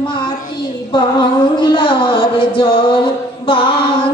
মাটি বাংলার জল বাংলার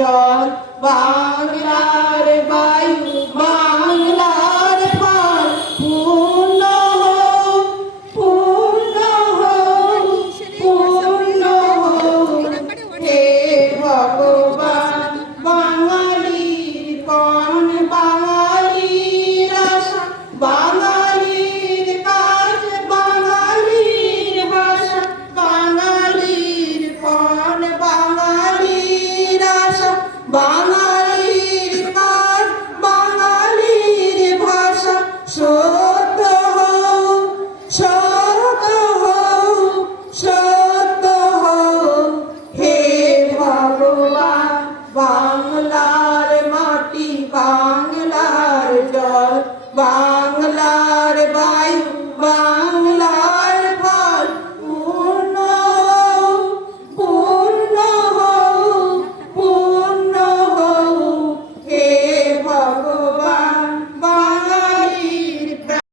জল বা 娃娃